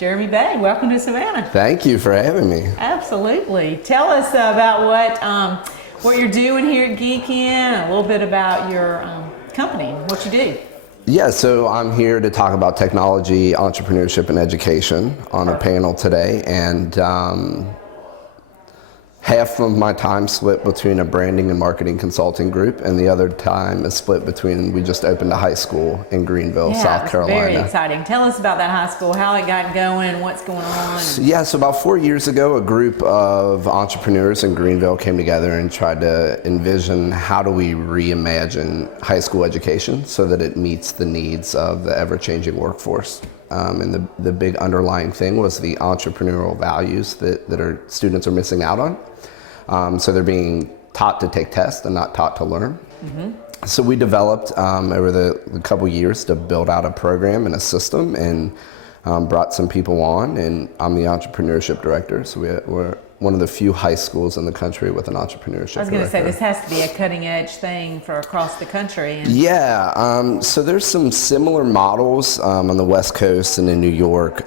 Jeremy Boeh, welcome to Savannah. Thank you for having me. Absolutely. Tell us about what you're doing here at Geekend, a little bit about your company, what you do. Yeah, so I'm here to talk about technology, entrepreneurship, and education on a panel today, and half of my time split between a branding and marketing consulting group, and the other time is split between, we just opened a high school in Greenville, South Carolina. Very exciting. Tell us about that high school, how it got going, what's going on. Yeah, so about 4 years ago, a group of entrepreneurs in Greenville came together and tried to envision how do we reimagine high school education so that it meets the needs of the ever-changing workforce. And the big underlying thing was the entrepreneurial values that our students are missing out on. So they're being taught to take tests and not taught to learn. Mm-hmm. So we developed over the couple years to build out a program and a system, and brought some people on, and I'm the entrepreneurship director. So we're one of the few high schools in the country with an entrepreneurship director. I was going to say, this has to be a cutting edge thing for across the country. Yeah, so there's some similar models on the West Coast and in New York,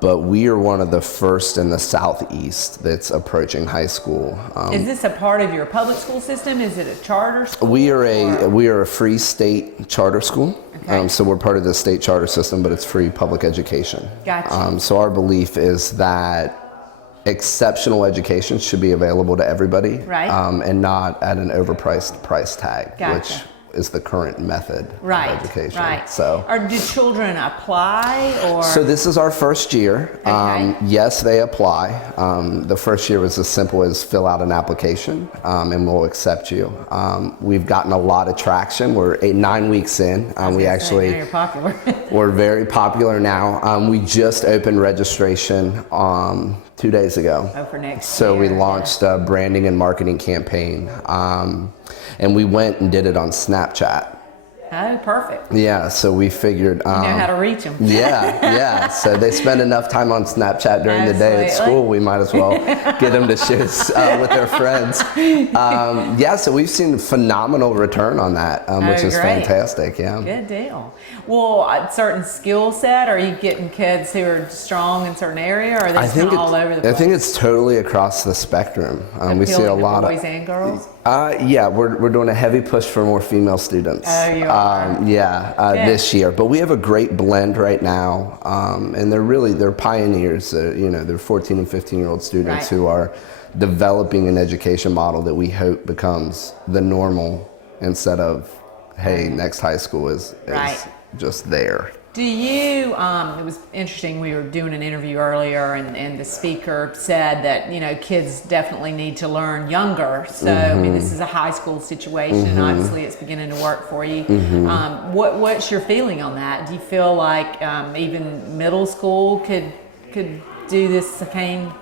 but we are one of the first in the Southeast that's approaching high school. Is this a part of your public school system? Is it a charter school? We are a free state charter school. Okay. So we're part of the state charter system, but it's free public education. Gotcha. So our belief is that exceptional education should be available to everybody, right. And not at an overpriced price tag, Gotcha. which is the current method of education. Right. So, do children apply, or? So this is our first year. Okay. Yes, they apply. The first year was as simple as fill out an application, and we'll accept you. We've gotten a lot of traction. We're 9 weeks in. Now you're popular. We're very popular now. We just opened registration 2 days ago. Oh, for next So year. we launched a branding and marketing campaign, and we went and did it on Snapchat. Oh, perfect. Yeah, so we figured... You know how to reach them. Yeah. So they spend enough time on Snapchat during the day at school, we might as well get them to share with their friends. So we've seen phenomenal return on that, which is great. fantastic, yeah. Good deal. Well, a certain skill set, are you getting kids who are strong in a certain area, or are they just all over the place? I think it's totally across the spectrum. We see a lot of boys and girls? Yeah, we're doing a heavy push for more female students. Oh, you are? This year. But we have a great blend right now, and they're pioneers. They're 14 and 15-year-old students who are developing an education model that we hope becomes the normal instead of, hey, next high school is just there. Do you, it was interesting, we were doing an interview earlier, and the speaker said that, kids definitely need to learn younger. So, I mean, this is a high school situation, and obviously it's beginning to work for you. What's your feeling on that? Do you feel like even middle school could do this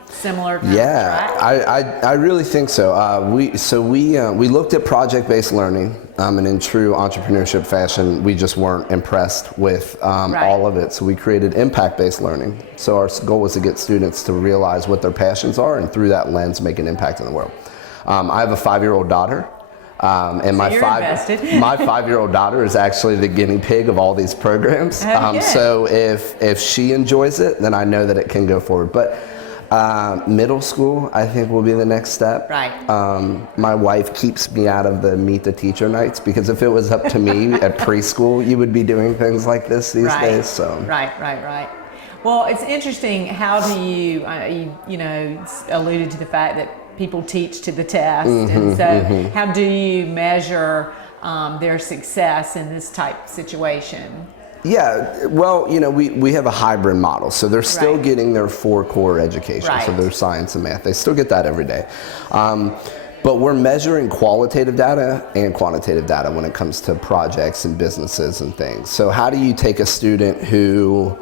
similar kind of track? I really think so. We looked at project-based learning, and in true entrepreneurship fashion, we just weren't impressed with all of it. So we created impact-based learning. So our goal was to get students to realize what their passions are, and through that lens, make an impact in the world. I have a 5-year-old daughter. And my 5-year-old daughter is actually the guinea pig of all these programs. So if she enjoys it, then I know that it can go forward. But middle school, I think, will be the next step. My wife keeps me out of the meet the teacher nights, because if it was up to me at preschool, you would be doing things like this these days. So. Right. Well, it's interesting. How do you alluded to the fact that people teach to the test, and so how do you measure their success in this type situation? Yeah, well, we have a hybrid model, so they're still getting their 4 core education, so their science and math, they still get that every day. But we're measuring qualitative data and quantitative data when it comes to projects and businesses and things. So how do you take a student who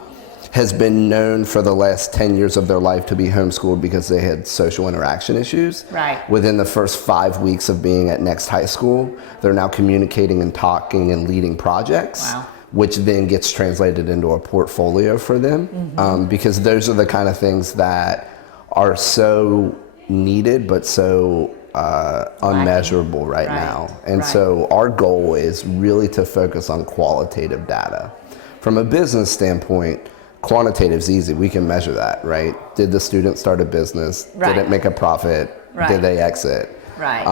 has been known for the last 10 years of their life to be homeschooled because they had social interaction issues. Within the first 5 weeks of being at next high school, they're now communicating and talking and leading projects. Which then gets translated into a portfolio for them, because those are the kind of things that are so needed but so unmeasurable right now. And so our goal is really to focus on qualitative data. From a business standpoint, quantitative is easy. We can measure that, right? Did the student start a business? Right. Did it make a profit? Right. Did they exit? Right.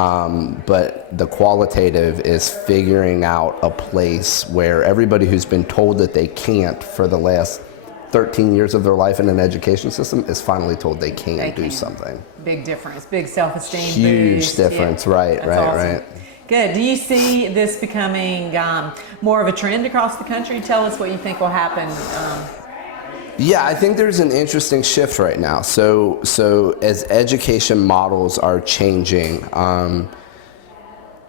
But the qualitative is figuring out a place where everybody who's been told that they can't for the last 13 years of their life in an education system is finally told they can do something. Big difference, big self-esteem Huge boost. difference, right, That's right, awesome. right. Good. Do you see this becoming more of a trend across the country? Tell us what you think will happen. Yeah, I think there's an interesting shift right now. So as education models are changing,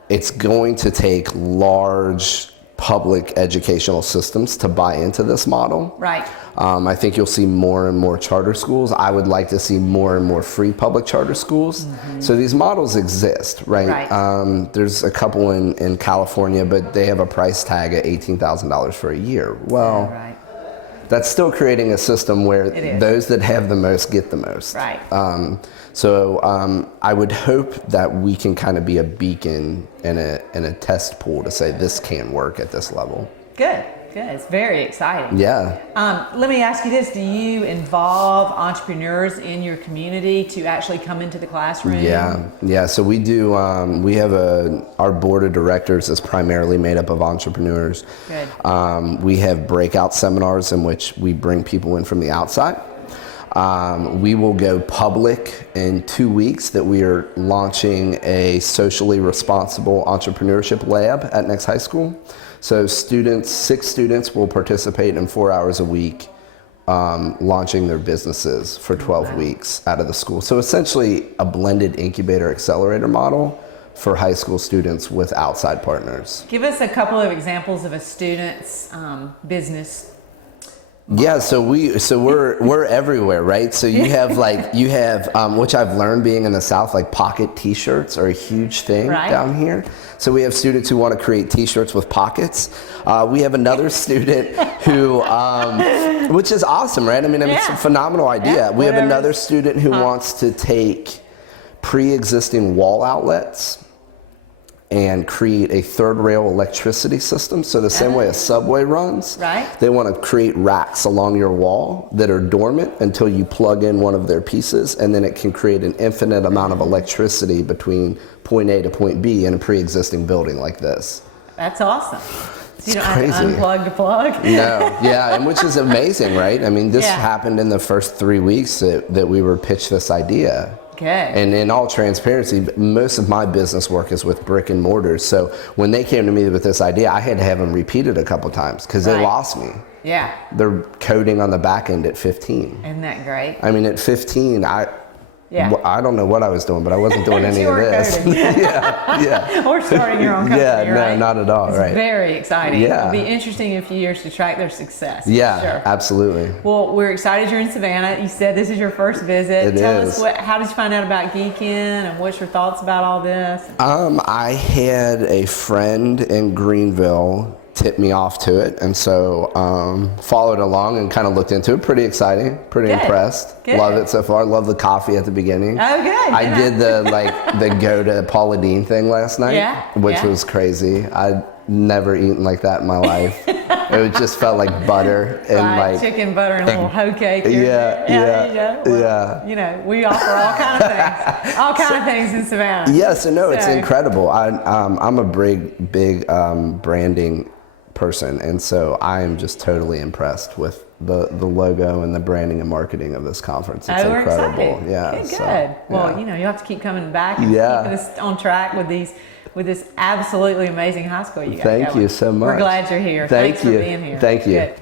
it's going to take large public educational systems to buy into this model. Right. I think you'll see more and more charter schools. I would like to see more and more free public charter schools. Mm-hmm. So these models exist, right? There's a couple in California, but they have a price tag at $18,000 for a year. Well, that's still creating a system where those that have the most get the most. Right. So I would hope that we can kind of be a beacon and a test pool to say this can work at this level. Good. Good. It's very exciting. Yeah. Let me ask you this. Do you involve entrepreneurs in your community to actually come into the classroom? Yeah. Yeah. So we do. We have our board of directors is primarily made up of entrepreneurs. Good. We have breakout seminars in which we bring people in from the outside. We will go public in 2 weeks that we are launching a socially responsible entrepreneurship lab at Next High School. So 6 students will participate in 4 hours a week, launching their businesses for 12 weeks out of the school. So essentially a blended incubator accelerator model for high school students with outside partners. Give us a couple of examples of a student's business. Yeah, so we're everywhere, right? So you have which I've learned being in the South, like pocket T-shirts are a huge thing down here. So we have students who want to create T-shirts with pockets. We have another student who, which is awesome, right? I mean, it's a phenomenal idea. Yeah, we have another student who wants to take pre-existing wall outlets and create a third rail electricity system. So the same way a subway runs, they want to create racks along your wall that are dormant until you plug in one of their pieces, and then it can create an infinite amount of electricity between point A to point B in a pre-existing building like this. That's awesome. So you don't have to unplug to plug? No, yeah, and which is amazing, right? I mean, this happened in the first 3 weeks that we were pitched this idea. Okay. And in all transparency, most of my business work is with brick and mortars. So when they came to me with this idea, I had to have them repeat it a couple times because they lost me. Yeah. They're coding on the back end at 15. Isn't that great? I mean, at 15, I don't know what I was doing, but I wasn't doing any of this. Yeah. Or starting your own company, no, not at all. It's very exciting. Yeah. It'll be interesting in a few years to track their success. Yeah, absolutely. Well, we're excited you're in Savannah. You said this is your first visit. Tell us how did you find out about Geekend and what's your thoughts about all this? I had a friend in Greenville tipped me off to it, and so followed along and kind of looked into it. Pretty exciting, pretty impressed. Good. Love it so far. Love the coffee at the beginning. Oh, good. I did the go to Paula Deen thing last night, which was crazy. I'd never eaten like that in my life. It just felt like butter and like chicken butter and a little hoe cake. There you go. Well, you know, we offer all kind of things, in Savannah. Yes, and no, it's incredible. I'm a big branding person, and so I am just totally impressed with the logo and the branding and marketing of this conference. It's incredible. Excited. Yeah. Okay, good. Well, you know, you have to keep coming back and keeping us on track with this absolutely amazing high school you got. Thank you so much. We're glad you're here. Thanks for being here. Thank you. Good.